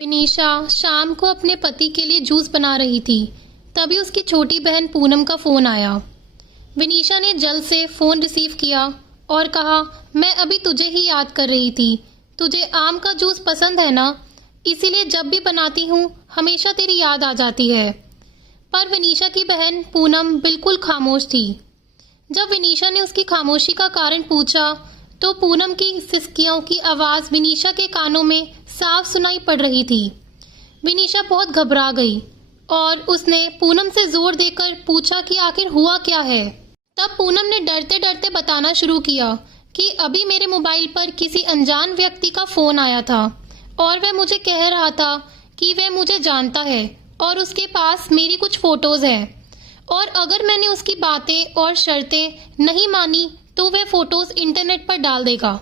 विनीशा शाम को अपने पति के लिए जूस बना रही थी। तभी उसकी छोटी बहन पूनम का फ़ोन आया। विनीशा ने जल्द से फ़ोन रिसीव किया और कहा, मैं अभी तुझे ही याद कर रही थी। तुझे आम का जूस पसंद है ना? इसीलिए जब भी बनाती हूँ हमेशा तेरी याद आ जाती है। पर विनीशा की बहन पूनम बिल्कुल खामोश थी। जब विनीशा ने उसकी खामोशी का कारण पूछा तो पूनम की सिसकियों की आवाज़ विनीशा के कानों में साफ सुनाई पड़ रही थी। विनीशा बहुत घबरा गई और उसने पूनम से जोर देकर पूछा कि आखिर हुआ क्या है। तब पूनम ने डरते डरते बताना शुरू किया कि अभी मेरे मोबाइल पर किसी अनजान व्यक्ति का फ़ोन आया था और वह मुझे कह रहा था कि वह मुझे जानता है और उसके पास मेरी कुछ फ़ोटोज़ हैं और अगर मैंने उसकी बातें और शर्तें नहीं मानी तो वह फ़ोटोज़ इंटरनेट पर डाल देगा।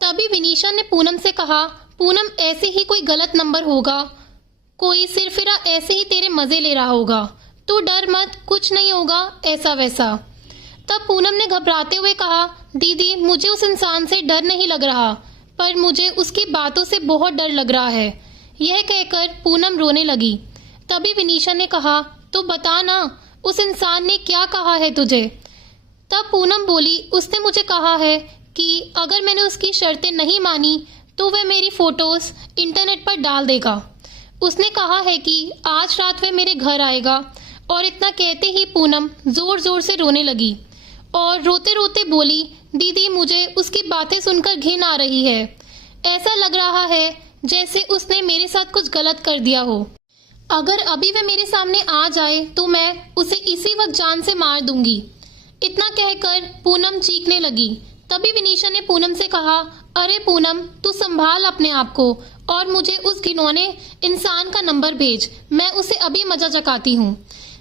तभी विनीशा ने पूनम से कहा, पूनम ऐसे ही कोई गलत नंबर होगा, कोई सिरफिरा ऐसे ही तेरे मज़े ले रहा होगा, तू डर मत, कुछ नहीं होगा ऐसा वैसा। तब पूनम ने घबराते हुए कहा, दीदी मुझे उस इंसान से डर नहीं लग रहा, पर मुझे उसकी बातों से बहुत डर लग रहा है। यह कहकर पूनम रोने लगी। तभी विनीशा ने कहा, तो बता ना, उस इंसान ने क्या कहा है तुझे? तब पूनम बोली, उसने मुझे कहा है कि अगर मैंने उसकी शर्तें नहीं मानी तो वह मेरी फ़ोटोज़ इंटरनेट पर डाल देगा। उसने कहा है कि आज रात वह मेरे घर आएगा। और इतना कहते ही पूनम ज़ोर ज़ोर से रोने लगी और रोते रोते बोली, दीदी मुझे उसकी बातें सुनकर घिन आ रही है। ऐसा लग रहा है जैसे उसने मेरे साथ कुछ गलत कर दिया हो। अगर अभी वह मेरे सामने आ जाए तो मैं उसे इसी वक्त जान से मार दूंगी। इतना कहकर पूनम चीखने लगी। तभी विनीशा ने पूनम से कहा, अरे पूनम तू संभाल अपने आप को और मुझे उस घिनौने इंसान का नंबर भेज, मैं उसे अभी मजा चखाती हूँ।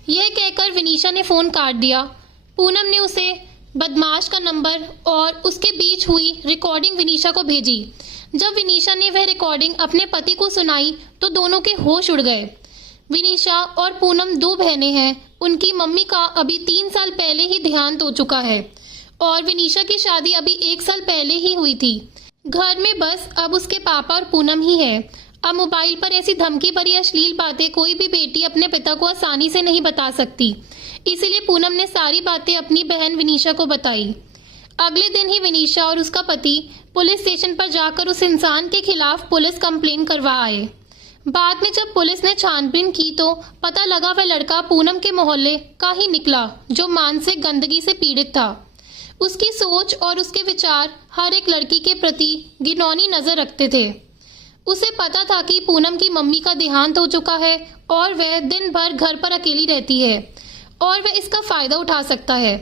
यह कहकर विनीशा ने फ़ोन काट दिया। पूनम ने उसे बदमाश का नंबर और उसके बीच हुई रिकॉर्डिंग विनीशा को भेजी। जब विनीशा ने वह रिकॉर्डिंग अपने पति को सुनाई तो दोनों के होश उड़ गए। विनीशा और पूनम दो बहनें हैं। उनकी मम्मी का अभी 3 साल पहले ही देहांत हो चुका है और विनीशा की शादी अभी 1 साल पहले ही हुई थी। घर में बस अब उसके पापा और पूनम ही है। अब मोबाइल पर ऐसी धमकी भरी अश्लील बातें कोई भी बेटी अपने पिता को आसानी से नहीं बता सकती। इसीलिए पूनम ने सारी बातें अपनी बहन विनीशा को बताई। अगले दिन ही विनीशा और उसका पति पुलिस स्टेशन पर जाकर उस इंसान के खिलाफ पुलिस कंप्लेन करवा आए। बाद में जब पुलिस ने छानबीन की तो पता लगा वह लड़का पूनम के मोहल्ले का ही निकला जो मानसिक गंदगी से पीड़ित था। उसकी सोच और उसके विचार हर एक लड़की के प्रति घिनौनी नजर रखते थे। उसे पता था कि पूनम की मम्मी का देहांत हो चुका है और वह दिन भर घर पर अकेली रहती है और वह इसका फायदा उठा सकता है।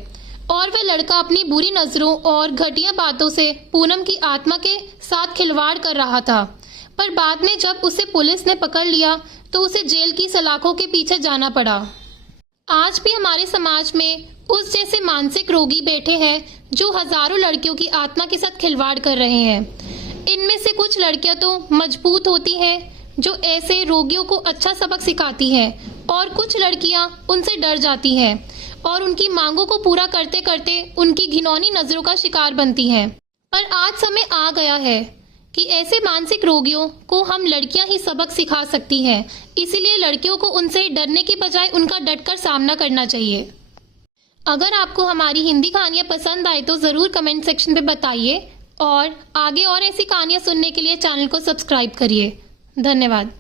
और वह लड़का अपनी बुरी नजरों और घटिया बातों से पूनम की आत्मा के साथ खिलवाड़ कर रहा था। पर बाद में जब उसे पुलिस ने पकड़ लिया तो उसे जेल की सलाखों के पीछे जाना पड़ा। आज भी हमारे समाज में उस जैसे मानसिक रोगी बैठे हैं जो हजारों लड़कियों की आत्मा के साथ खिलवाड़ कर रहे हैं। इनमें से कुछ लड़कियां तो मजबूत होती हैं जो ऐसे रोगियों को अच्छा सबक सिखाती हैं और कुछ लड़कियां उनसे डर जाती हैं और उनकी मांगों को पूरा करते करते उनकी घिनौनी नजरों का शिकार बनती हैं। पर आज समय आ गया है कि ऐसे मानसिक रोगियों को हम लड़कियां ही सबक सिखा सकती हैं। इसीलिए लड़कियों को उनसे डरने की बजाय उनका डटकर सामना करना चाहिए। अगर आपको हमारी हिंदी कहानियाँ पसंद आए तो ज़रूर कमेंट सेक्शन में बताइए और आगे और ऐसी कहानियाँ सुनने के लिए चैनल को सब्सक्राइब करिए। धन्यवाद।